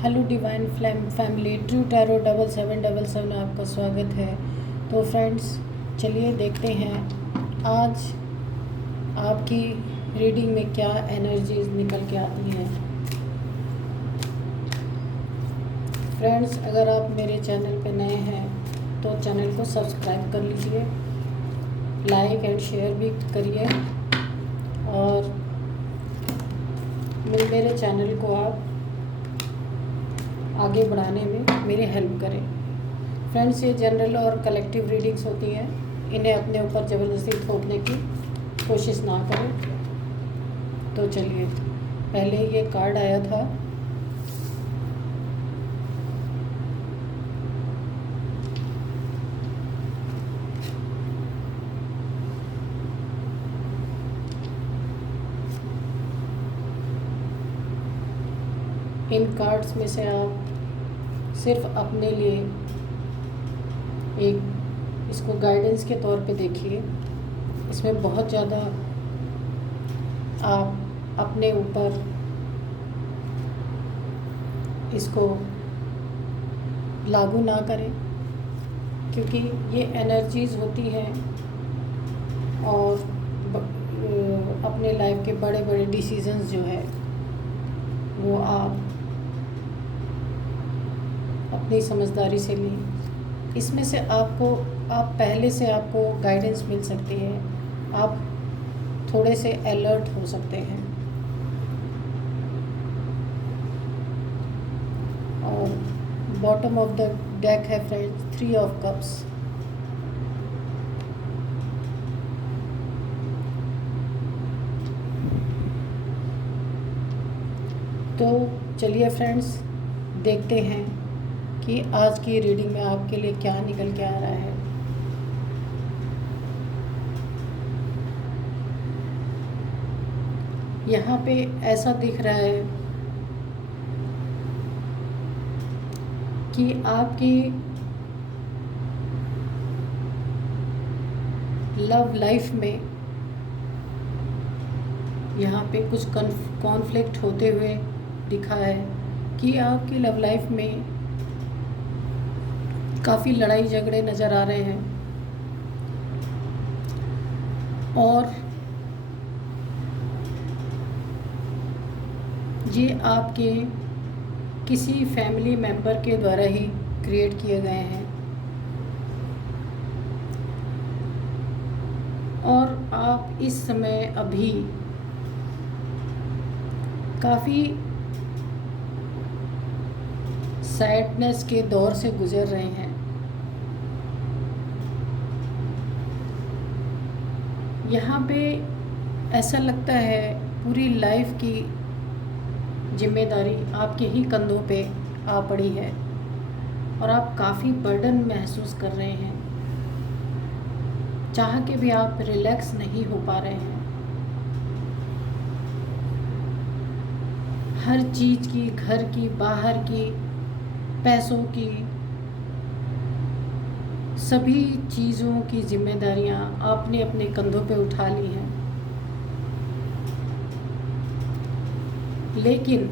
Hello divine flame family, true tarot 7777 आपका स्वागत है। तो फ्रेंड्स, चलिए देखते हैं आज आपकी रीडिंग में क्या एनर्जीज निकल के आती हैं। फ्रेंड्स, अगर आप मेरे चैनल पे नए हैं तो चैनल को सब्सक्राइब कर लीजिए, लाइक एंड शेयर भी करिए और मेरे चैनल को आप आगे बढ़ाने में मेरी हेल्प करें। फ्रेंड्स, ये जनरल और कलेक्टिव रीडिंग्स होती हैं, इन्हें अपने ऊपर ज़बरदस्ती थोपने की कोशिश ना करें। तो चलिए, पहले ये कार्ड आया था, इन कार्ड्स में से आप सिर्फ अपने लिए एक इसको गाइडेंस के तौर पे देखिए। इसमें बहुत ज़्यादा आप अपने ऊपर इसको लागू ना करें, क्योंकि ये एनर्जीज़ होती हैं और अपने लाइफ के बड़े बड़े डिसीजंस जो है वो आप अपनी समझदारी से लें। इसमें से आप पहले से आपको गाइडेंस मिल सकती है, आप थोड़े से अलर्ट हो सकते हैं। और बॉटम ऑफ द डेक है फ्रेंड्स, 3 ऑफ कप्स। तो चलिए फ्रेंड्स, देखते हैं कि आज की रीडिंग में आपके लिए क्या निकल के आ रहा है। यहाँ पे ऐसा दिख रहा है कि आपकी लव लाइफ में यहाँ पे कुछ कॉन्फ्लिक्ट होते हुए दिखा है कि आपकी लव लाइफ में काफ़ी लड़ाई झगड़े नज़र आ रहे हैं और ये आपके किसी फैमिली मेंबर के द्वारा ही क्रिएट किए गए हैं। और आप इस समय अभी काफ़ी सैडनेस के दौर से गुजर रहे हैं। यहाँ पे ऐसा लगता है पूरी लाइफ की जिम्मेदारी आपके ही कंधों पे आ पड़ी है और आप काफ़ी बर्डन महसूस कर रहे हैं। चाह के भी आप रिलैक्स नहीं हो पा रहे हैं। हर चीज़ की, घर की, बाहर की, पैसों की, सभी चीज़ों की जिम्मेदारियां आपने अपने कंधों पे उठा ली हैं। लेकिन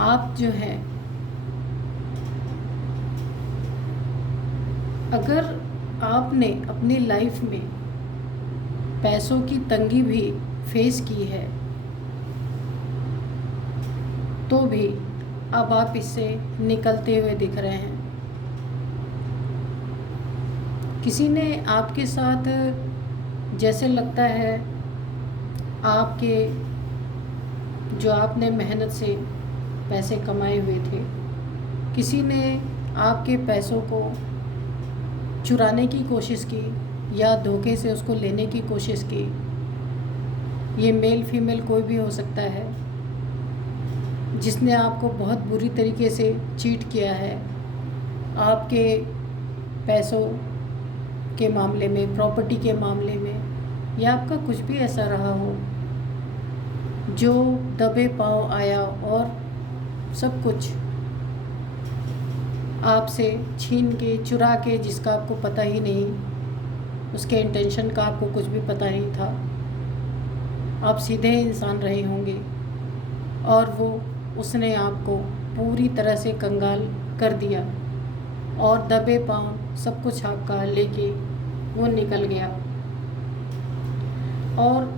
आप जो है, अगर आपने अपनी लाइफ में पैसों की तंगी भी फेस की है तो भी अब आप इससे निकलते हुए दिख रहे हैं। किसी ने आपके साथ, जैसे लगता है आपके जो आपने मेहनत से पैसे कमाए हुए थे, किसी ने आपके पैसों को चुराने की कोशिश की या धोखे से उसको लेने की कोशिश की। ये मेल फीमेल कोई भी हो सकता है, जिसने आपको बहुत बुरी तरीके से चीट किया है आपके पैसों के मामले में, प्रॉपर्टी के मामले में, या आपका कुछ भी ऐसा रहा हो जो दबे पाँव आया और सब कुछ आपसे छीन के, चुरा के, जिसका आपको पता ही नहीं, उसके इंटेंशन का आपको कुछ भी पता नहीं था। आप सीधे इंसान रहे होंगे और उसने आपको पूरी तरह से कंगाल कर दिया और दबे पाँव सब कुछ आपका लेके वो निकल गया। और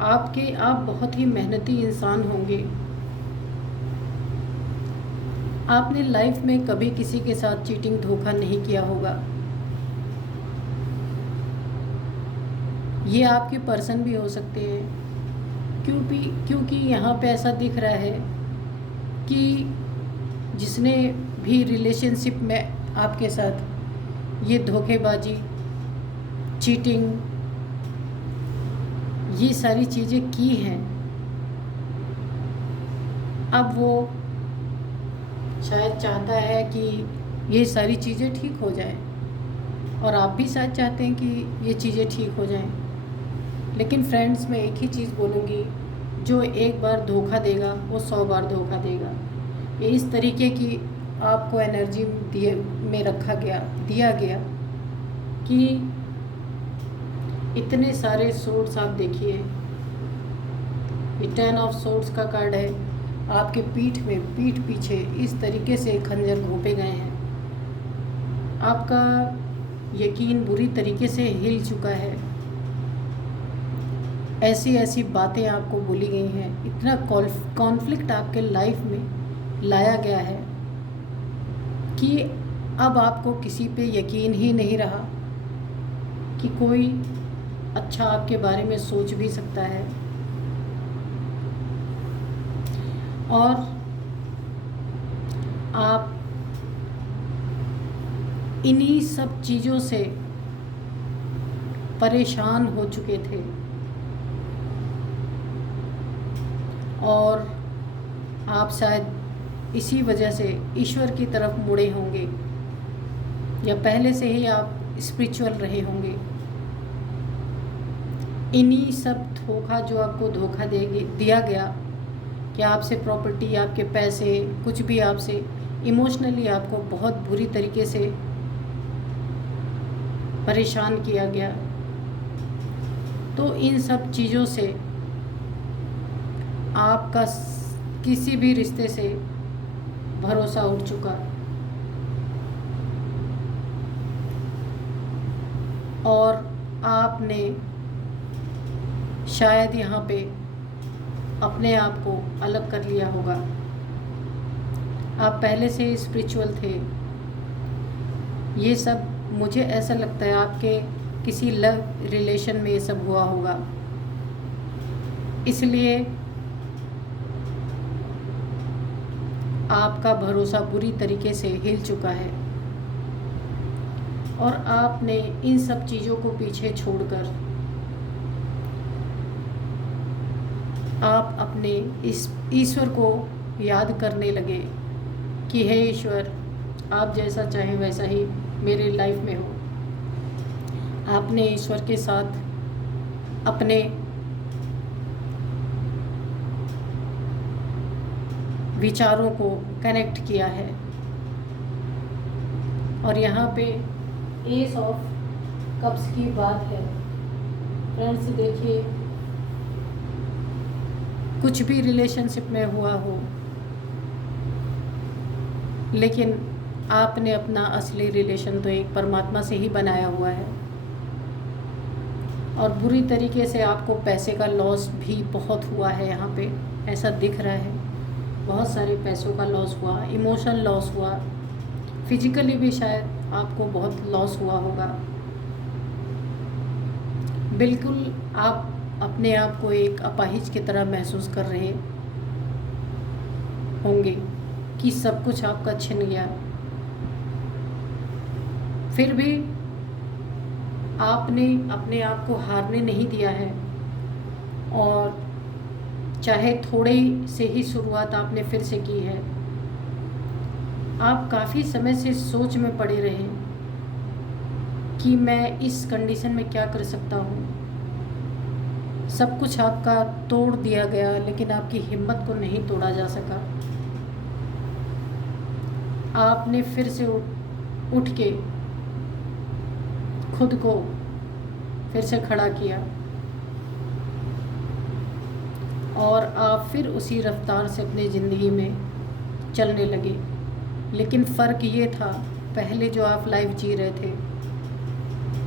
आप बहुत ही मेहनती इंसान होंगे। आपने लाइफ में कभी किसी के साथ चीटिंग धोखा नहीं किया होगा। ये आपके पर्सन भी हो सकते हैं, क्योंकि यहाँ पे ऐसा दिख रहा है कि जिसने भी रिलेशनशिप में आपके साथ ये धोखेबाजी, चीटिंग, ये सारी चीज़ें की हैं, अब वो शायद चाहता है कि ये सारी चीज़ें ठीक हो जाएं, और आप भी शायद चाहते हैं कि ये चीज़ें ठीक हो जाएं। लेकिन फ्रेंड्स, मैं एक ही चीज़ बोलूँगी, जो एक बार धोखा देगा वो 100 बार धोखा देगा। ये इस तरीके की आपको एनर्जी में दिया गया कि इतने सारे सोर्स आप देखिए, ये 10 ऑफ सोर्स का कार्ड है। आपके पीठ पीछे इस तरीके से खंजर घोंपे गए हैं। आपका यकीन बुरी तरीके से हिल चुका है। ऐसी बातें आपको बोली गई हैं, इतना कॉन्फ्लिक्ट आपके लाइफ में लाया गया है कि अब आपको किसी पे यकीन ही नहीं रहा कि कोई अच्छा आपके बारे में सोच भी सकता है। और आप इन्हीं सब चीज़ों से परेशान हो चुके थे और आप शायद इसी वजह से ईश्वर की तरफ मुड़े होंगे, या पहले से ही आप स्पिरिचुअल रहे होंगे। इन्हीं सब धोखा जो आपको धोखा दिया गया कि आपसे प्रॉपर्टी, आपके पैसे, कुछ भी आपसे इमोशनली आपको बहुत बुरी तरीके से परेशान किया गया, तो इन सब चीज़ों से आपका किसी भी रिश्ते से भरोसा उठ चुका, और आपने शायद यहाँ पे अपने आप को अलग कर लिया होगा। आप पहले से स्पिरिचुअल थे। ये सब मुझे ऐसा लगता है आपके किसी लव रिलेशन में ये सब हुआ होगा, इसलिए आपका भरोसा बुरी तरीके से हिल चुका है और आपने इन सब चीज़ों को पीछे छोड़कर आप अपने इस ईश्वर को याद करने लगे कि हे ईश्वर, आप जैसा चाहें वैसा ही मेरी लाइफ में हो। आपने ईश्वर के साथ अपने विचारों को कनेक्ट किया है। और यहाँ पे एस ऑफ कप्स की बात है। फ्रेंड्स देखिए, कुछ भी रिलेशनशिप में हुआ हो, लेकिन आपने अपना असली रिलेशन तो एक परमात्मा से ही बनाया हुआ है, और बुरी तरीके से आपको पैसे का लॉस भी बहुत हुआ है। यहाँ पे ऐसा दिख रहा है, बहुत सारे पैसों का लॉस हुआ, इमोशनल लॉस हुआ, फिजिकली भी शायद आपको बहुत लॉस हुआ होगा। बिल्कुल आप अपने आप को एक अपाहिज की तरह महसूस कर रहे होंगे कि सब कुछ आपका छिन गया। फिर भी आपने अपने आप को हारने नहीं दिया है, और चाहे थोड़े से ही शुरुआत आपने फिर से की है। आप काफ़ी समय से सोच में पड़े रहे कि मैं इस कंडीशन में क्या कर सकता हूँ। सब कुछ आपका तोड़ दिया गया, लेकिन आपकी हिम्मत को नहीं तोड़ा जा सका। आपने फिर से उठ के खुद को फिर से खड़ा किया, और आप फिर उसी रफ्तार से अपनी ज़िंदगी में चलने लगे। लेकिन फ़र्क ये था, पहले जो आप लाइफ जी रहे थे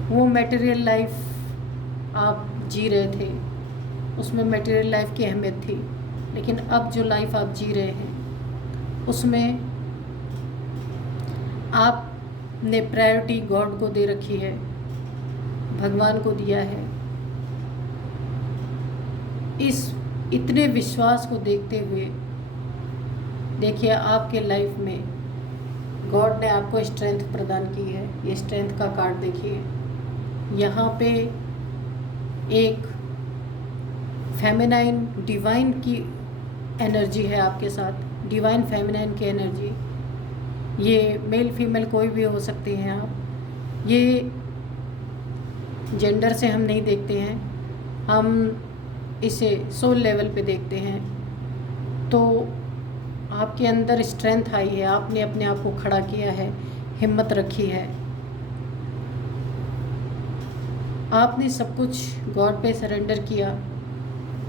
वो मटेरियल लाइफ आप जी रहे थे, उसमें मटेरियल लाइफ की अहमियत थी। लेकिन अब जो लाइफ आप जी रहे हैं उसमें आपने प्रायोरिटी गॉड को दे रखी है, भगवान को दिया है। इस इतने विश्वास को देखते हुए देखिए आपके लाइफ में गॉड ने आपको स्ट्रेंथ प्रदान की है। ये स्ट्रेंथ का कार्ड देखिए, यहाँ पे एक फेमिनाइन डिवाइन की एनर्जी है आपके साथ, डिवाइन फेमिनाइन की एनर्जी। ये मेल फीमेल कोई भी हो सकते हैं आप, ये जेंडर से हम नहीं देखते हैं, हम इसे सोल लेवल पे देखते हैं। तो आपके अंदर स्ट्रेंथ आई है, आपने अपने आप को खड़ा किया है, हिम्मत रखी है, आपने सब कुछ गॉड पे सरेंडर किया।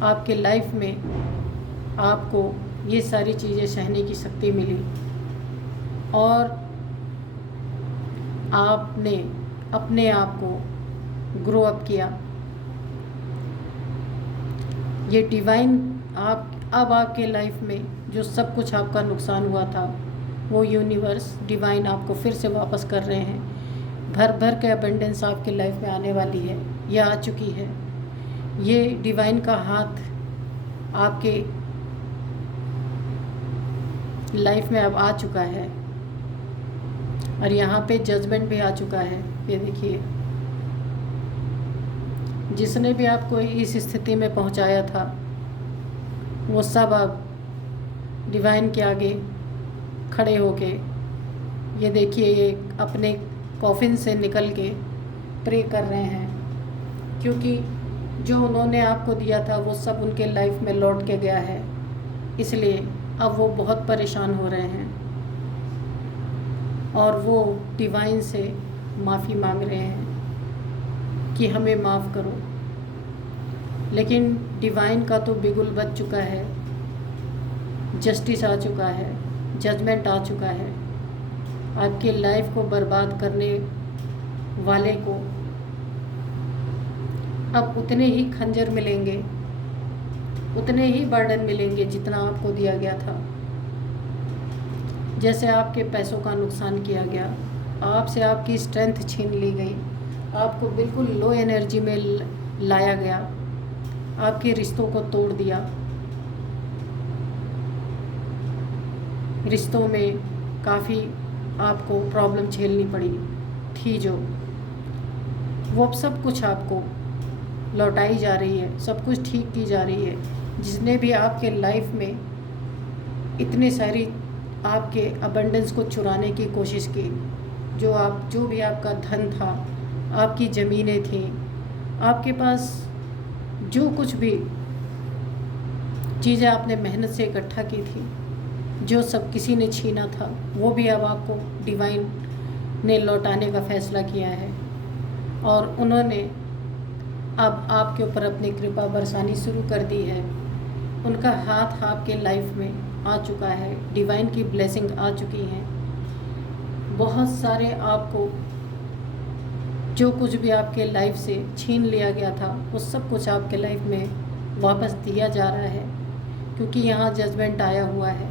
आपके लाइफ में आपको ये सारी चीज़ें सहने की शक्ति मिली और आपने अपने आप को ग्रो अप किया। ये डिवाइन अब आपके लाइफ में जो सब कुछ आपका नुकसान हुआ था वो यूनिवर्स डिवाइन आपको फिर से वापस कर रहे हैं। भर भर के अबंडेंस आपके लाइफ में आने वाली है, यह आ चुकी है। ये डिवाइन का हाथ आपके लाइफ में अब आ चुका है और यहाँ पे जजमेंट भी आ चुका है। ये देखिए, जिसने भी आपको इस स्थिति में पहुँचाया था वो सब अब डिवाइन के आगे खड़े होके, ये देखिए, ये अपने कॉफिन से निकल के प्रे कर रहे हैं, क्योंकि जो उन्होंने आपको दिया था वो सब उनके लाइफ में लौट के गया है। इसलिए अब वो बहुत परेशान हो रहे हैं और वो डिवाइन से माफ़ी मांग रहे हैं कि हमें माफ़ करो। लेकिन डिवाइन का तो बिगुल बज चुका है, जस्टिस आ चुका है, जजमेंट आ चुका है। आपके लाइफ को बर्बाद करने वाले को अब उतने ही खंजर मिलेंगे, उतने ही बर्डन मिलेंगे जितना आपको दिया गया था। जैसे आपके पैसों का नुकसान किया गया, आपसे आपकी स्ट्रेंथ छीन ली गई, आपको बिल्कुल लो एनर्जी में लाया गया, आपके रिश्तों को तोड़ दिया। रिश्तों में काफ़ी आपको प्रॉब्लम झेलनी पड़ी थी, जो वो अब सब कुछ आपको लौटाई जा रही है, सब कुछ ठीक की जा रही है। जिसने भी आपके लाइफ में इतने सारी आपके अबंडेंस को चुराने की कोशिश की, जो भी आपका धन था, आपकी ज़मीनें थी, आपके पास जो कुछ भी चीज़ें आपने मेहनत से इकट्ठा की थी, जो सब किसी ने छीना था, वो भी अब आपको डिवाइन ने लौटाने का फ़ैसला किया है। और उन्होंने अब आपके ऊपर अपनी कृपा बरसानी शुरू कर दी है। उनका हाथ आपके लाइफ में आ चुका है, डिवाइन की ब्लेसिंग आ चुकी हैं। बहुत सारे आपको जो कुछ भी आपके लाइफ से छीन लिया गया था वो सब कुछ आपके लाइफ में वापस दिया जा रहा है, क्योंकि यहाँ जजमेंट आया हुआ है।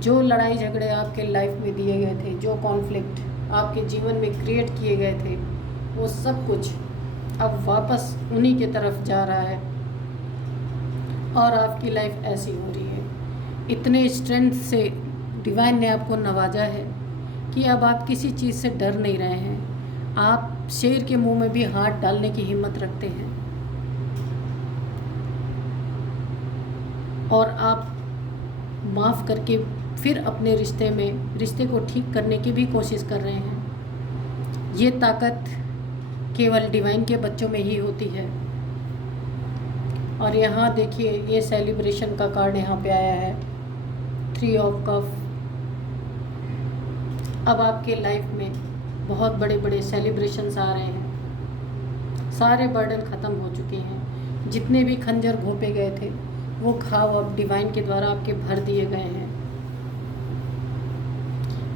जो लड़ाई झगड़े आपके लाइफ में दिए गए थे, जो कॉन्फ्लिक्ट आपके जीवन में क्रिएट किए गए थे, वो सब कुछ अब वापस उन्हीं की तरफ जा रहा है और आपकी लाइफ ऐसी हो रही है। इतने स्ट्रेंथ से डिवाइन ने आपको नवाजा है कि अब आप किसी चीज़ से डर नहीं रहे हैं। आप शेर के मुंह में भी हाथ डालने की हिम्मत रखते हैं और आप माफ़ करके फिर अपने रिश्ते को ठीक करने की भी कोशिश कर रहे हैं। ये ताकत केवल डिवाइन के बच्चों में ही होती है। और यहाँ देखिए, ये सेलिब्रेशन का कार्ड यहाँ पे आया है, 3 ऑफ कप। अब आपके लाइफ में बहुत बड़े बड़े सेलिब्रेशंस आ रहे हैं, सारे बर्डन ख़त्म हो चुके हैं। जितने भी खंजर घोंपे गए थे वो घाव अब डिवाइन के द्वारा आपके भर दिए गए हैं।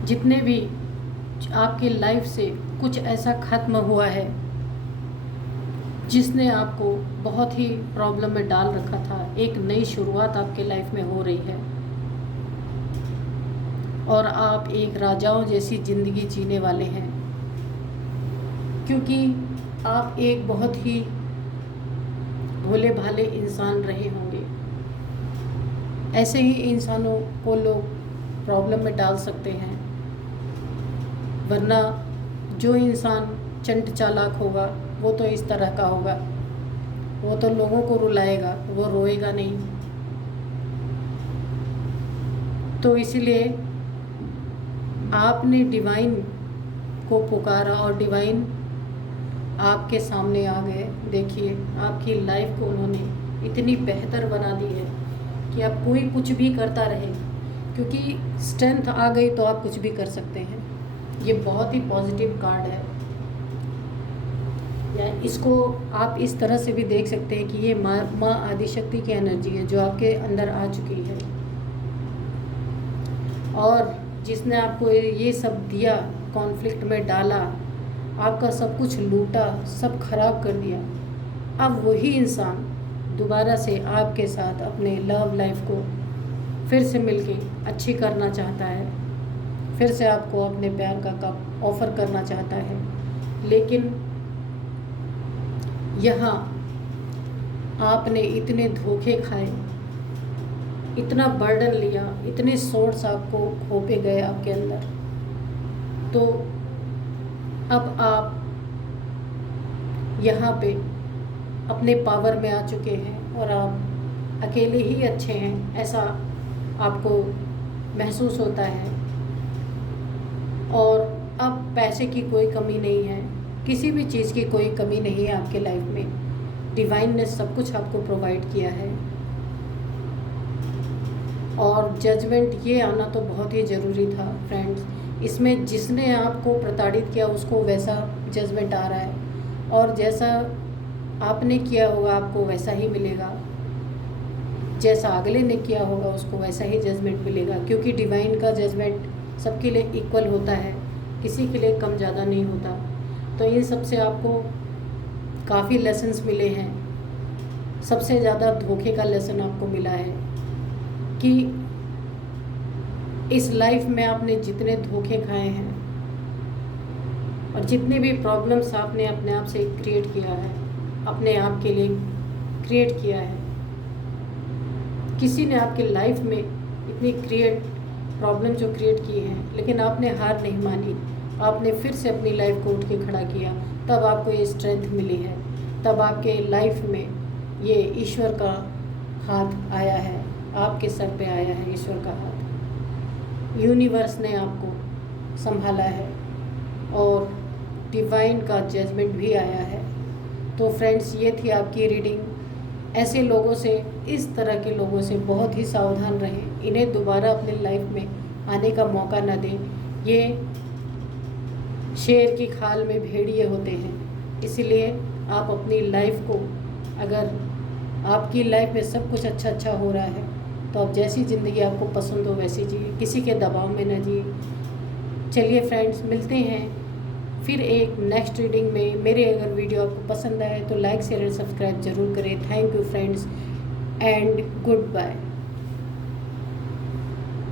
जितने भी आपकी लाइफ से कुछ ऐसा ख़त्म हुआ है जिसने आपको बहुत ही प्रॉब्लम में डाल रखा था, एक नई शुरुआत आपके लाइफ में हो रही है और आप एक राजाओं जैसी ज़िंदगी जीने वाले हैं, क्योंकि आप एक बहुत ही भोले भाले इंसान रहे होंगे। ऐसे ही इंसानों को लोग प्रॉब्लम में डाल सकते हैं, वरना जो इंसान चंट चालाक होगा वो तो इस तरह का होगा, वो तो लोगों को रुलाएगा, वो रोएगा नहीं। तो इसलिए आपने डिवाइन को पुकारा और डिवाइन आपके सामने आ गए। देखिए आपकी लाइफ को उन्होंने इतनी बेहतर बना दी है कि अब कोई कुछ भी करता रहे, क्योंकि स्ट्रेंथ आ गई तो आप कुछ भी कर सकते हैं। ये बहुत ही पॉजिटिव कार्ड है, या इसको आप इस तरह से भी देख सकते हैं कि ये माँ आदिशक्ति की एनर्जी है जो आपके अंदर आ चुकी है, और जिसने आपको ये सब दिया, कॉन्फ्लिक्ट में डाला, आपका सब कुछ लूटा, सब खराब कर दिया। अब वही इंसान दोबारा से आपके साथ अपने लव लाइफ को फिर से मिलके अच्छी करना चाहता है, फिर से आपको अपने प्यार का कप ऑफ़र करना चाहता है। लेकिन यहाँ आपने इतने धोखे खाए, इतना बर्डन लिया, इतने सोर्स आपको खोपे गए आपके अंदर, तो अब आप यहाँ पे अपने पावर में आ चुके हैं और आप अकेले ही अच्छे हैं, ऐसा आपको महसूस होता है। और अब पैसे की कोई कमी नहीं है, किसी भी चीज़ की कोई कमी नहीं है आपके लाइफ में। डिवाइन ने सब कुछ आपको प्रोवाइड किया है, और जजमेंट ये आना तो बहुत ही ज़रूरी था फ्रेंड्स। इसमें जिसने आपको प्रताड़ित किया उसको वैसा जजमेंट आ रहा है, और जैसा आपने किया होगा आपको वैसा ही मिलेगा, जैसा अगले ने किया होगा उसको वैसा ही जजमेंट मिलेगा, क्योंकि डिवाइन का जजमेंट सबके लिए इक्वल होता है, किसी के लिए कम ज़्यादा नहीं होता। तो इन सब से आपको काफ़ी लेसन्स मिले हैं। सबसे ज़्यादा धोखे का लेसन आपको मिला है कि इस लाइफ में आपने जितने धोखे खाए हैं और जितने भी प्रॉब्लम्स आपने अपने आप से क्रिएट किया है, अपने आप के लिए क्रिएट किया है, किसी ने आपके लाइफ में इतनी प्रॉब्लम जो क्रिएट की हैं, लेकिन आपने हार नहीं मानी, आपने फिर से अपनी लाइफ को उठ के खड़ा किया, तब आपको ये स्ट्रेंथ मिली है, तब आपके लाइफ में ये ईश्वर का हाथ आया है, आपके सर पे आया है ईश्वर का हाथ। यूनिवर्स ने आपको संभाला है और डिवाइन का जजमेंट भी आया है। तो फ्रेंड्स, ये थी आपकी रीडिंग। ऐसे लोगों से, इस तरह के लोगों से बहुत ही सावधान रहें, इन्हें दोबारा अपने लाइफ में आने का मौका न दें। ये शेर की खाल में भेड़िए होते हैं, इसलिए आप अपनी लाइफ को, अगर आपकी लाइफ में सब कुछ अच्छा हो रहा है तो आप जैसी ज़िंदगी आपको पसंद हो वैसी जिए, किसी के दबाव में न जिए। चलिए फ्रेंड्स, मिलते हैं फिर एक नेक्स्ट रीडिंग में। मेरे अगर वीडियो आपको पसंद आए तो लाइक शेयर एंड सब्सक्राइब ज़रूर करें। Thank you friends and good bye.